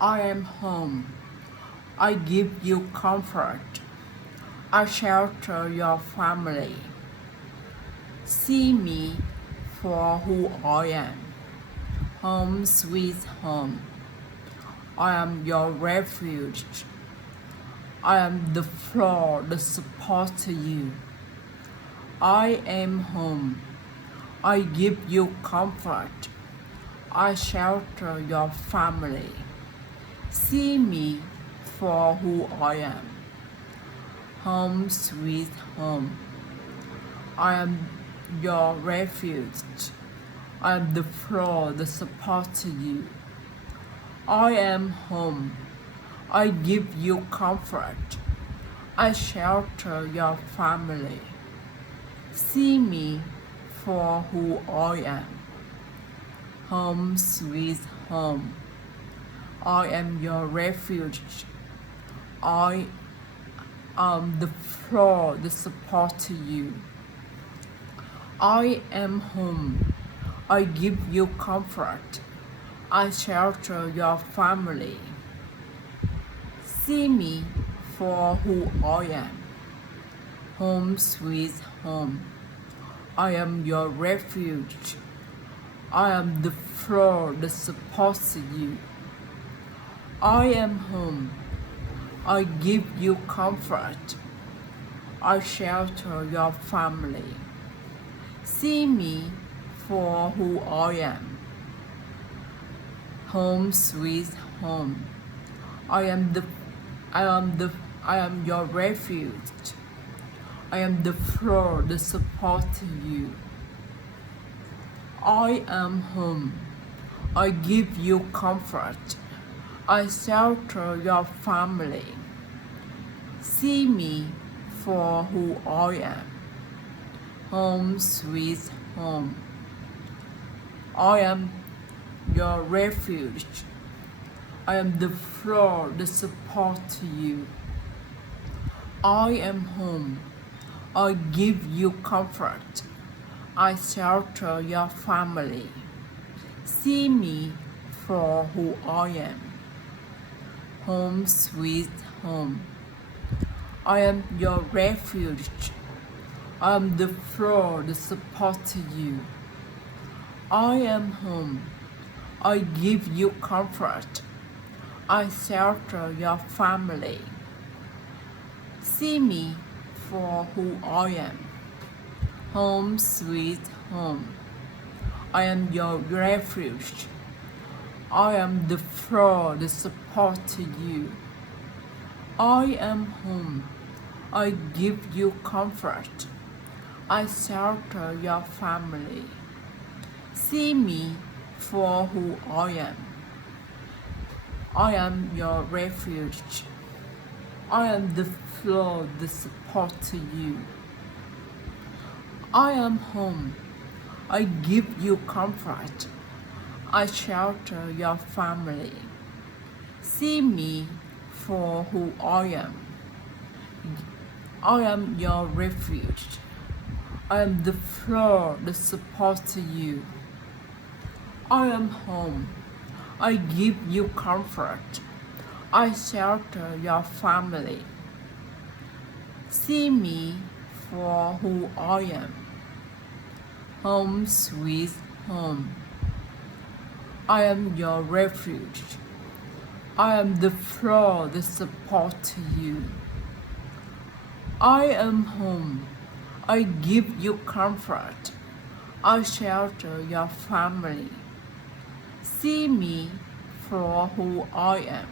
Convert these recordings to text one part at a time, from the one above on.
I am home. I give you comfort. I shelter your family. See me for who I am. Home sweet home. I am your refuge. I am the floor that supports you. I am home. I give you comfort. I shelter your family. See me for who I am. Home sweet home. I am your refuge. I am the floor that supports you. I am home. I give you comfort. I shelter your family. See me for who I am. Home sweet home. I am your refuge. I am the floor that supports you. I am home. I give you comfort. I shelter your family. See me for who I am. Home sweet home. I am your refuge. I am the floor that supports you. I am home. I give you comfort. I shelter your family. See me for who I am. Home sweet home. I am your refuge. I am the floor that supports you. I am home. I give you comfort. I shelter your family. See me for who I am. Home sweet home. I am your refuge. I am the floor that supports you. I am home. I give you comfort. I shelter your family. See me for who I am. Home sweet home. I am your refuge. I am the floor that supports you. I am home. I give you comfort. I shelter your family. See me for who I am. Home sweet home. I am your refuge. I am the floor that supports you. I am home. I give you comfort. I shelter your family. See me for who I am. I am your refuge. I am the floor that supports you. I am home. I give you comfort. I shelter your family. See me for who I am. I am your refuge. I am the floor that supports you. I am home. I give you comfort. I shelter your family. See me for who I am. Home sweet home. I am your refuge. I am the floor that supports you. I am home. I give you comfort. I shelter your family. See me for who I am.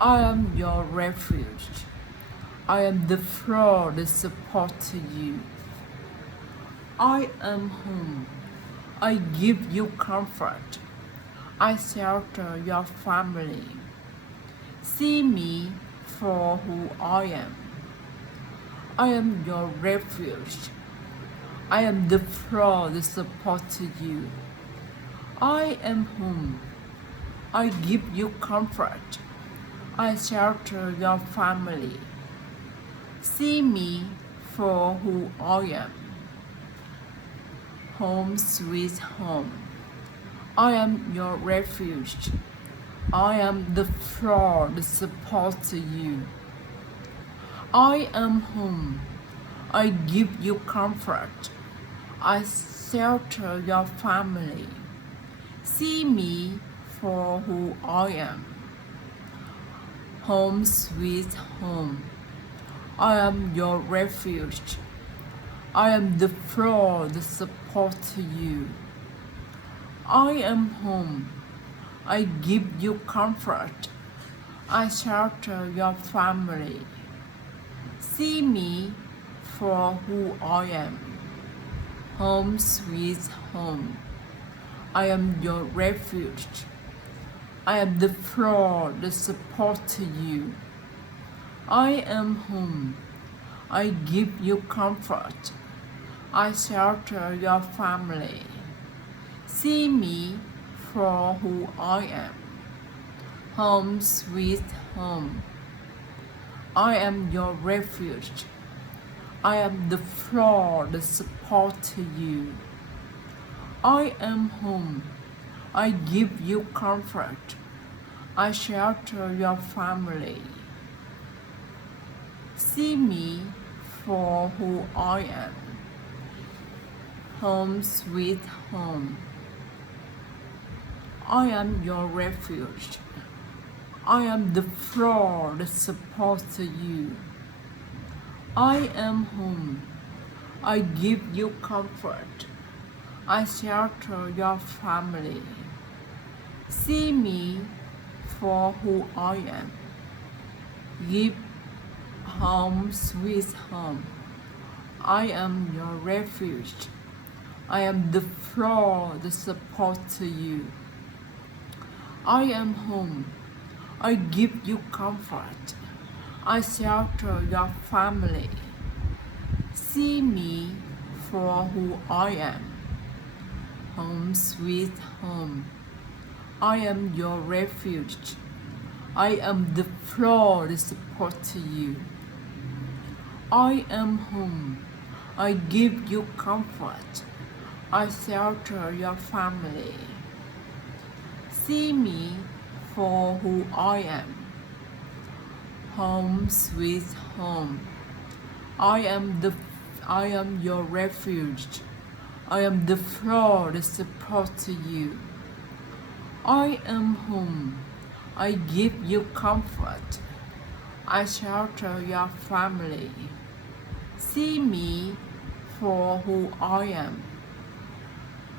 I am your refuge. I am the floor that supports you. I am home. I give you comfort. I shelter your family. See me for who I am. I am your refuge. I am the floor that supports you. I am home. I give you comfort. I shelter your family. See me for who I am. Home sweet home. I am your refuge. I am the floor that supports you. I am home. I give you comfort. I shelter your family. See me for who I am. Home sweet home. I am your refuge. I am the floor that supports you. I am home. I give you comfort. I shelter your family. See me for who I am. Home sweet home. I am your refuge. I am the floor that supports you. I am home. I give you comfort. I shelter your family. See me for who I am. Home sweet home. I am your refuge. I am the floor that supports you. I am home. I give you comfort. I shelter your family. See me for who I am. Home sweet home. I am your refuge. I am the floor that supports you. I am home. I give you comfort. I shelter your family. See me for who I am. Give home sweet home. I am your refuge. I am the floor that supports you. I am home. I give you comfort. I shelter your family. See me for who I am. Home sweet home. I am your refuge. I am the floor that supports you. I am home. I give you comfort. I shelter your family. See me for who I am. Home sweet home. I am your refuge. I am the floor that supports you. I am home. I give you comfort. I shelter your family. See me for who I am.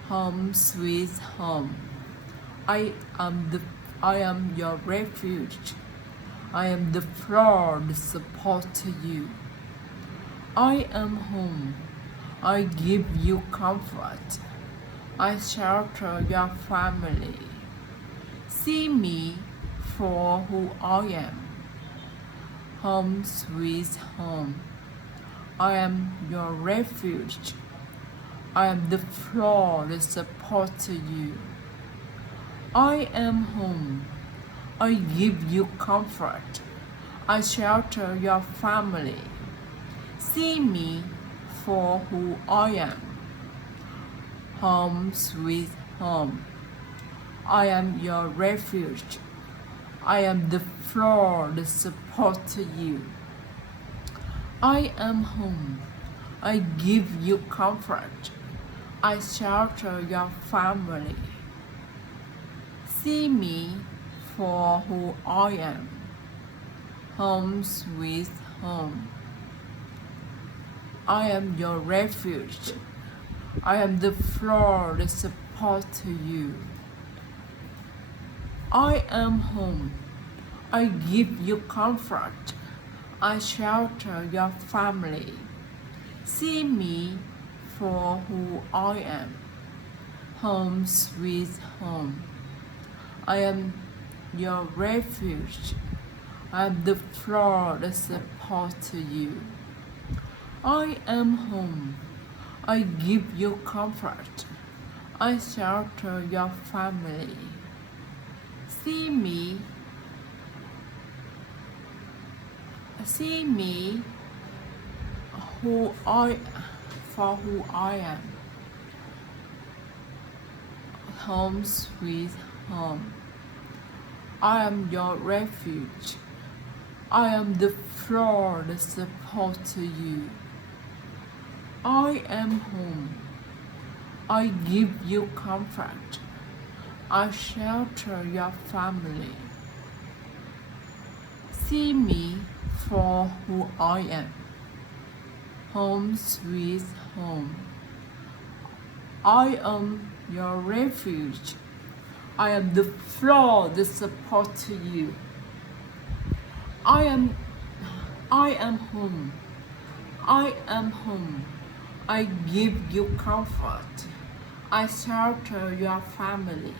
Home sweet home. I am your refuge. I am the floor that supports you. I am home. I give you comfort. I shelter your family. See me for who I am. Home sweet home. I am your refuge. I am the floor that supports you. I am home. I give you comfort. I shelter your family. See me for who I am. Home sweet home. I am your refuge. I am the floor that supports you. I am home. I give you comfort. I shelter your family. See me for who I am. Home sweet home. I am your refuge. I am the floor that supports you. I am home. I give you comfort. I shelter your family. See me for who I am. Home sweet home. I am your refuge. I am the floor that supports you. I am home. I give you comfort. I shelter your family. See me for who I am. Home sweet home. I am your refuge. I am the floor that supports you. I am home. I give you comfort. I shelter your family. See me for who I am. Home sweet home. I am your refuge. I am the floor that supports you. I am home. I am home. I give you comfort. I shelter your family.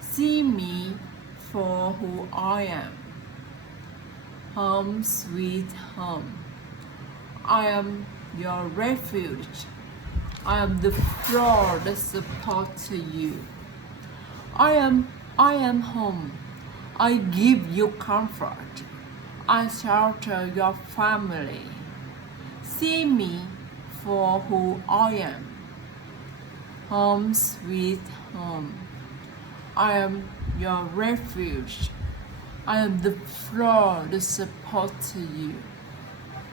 See me for who I am. Home sweet home. I am your refuge. I am the floor that supports you. I am home. I give you comfort. I shelter your family. See me for who I am. Home sweet home. I am your refuge. I am the floor that supports you.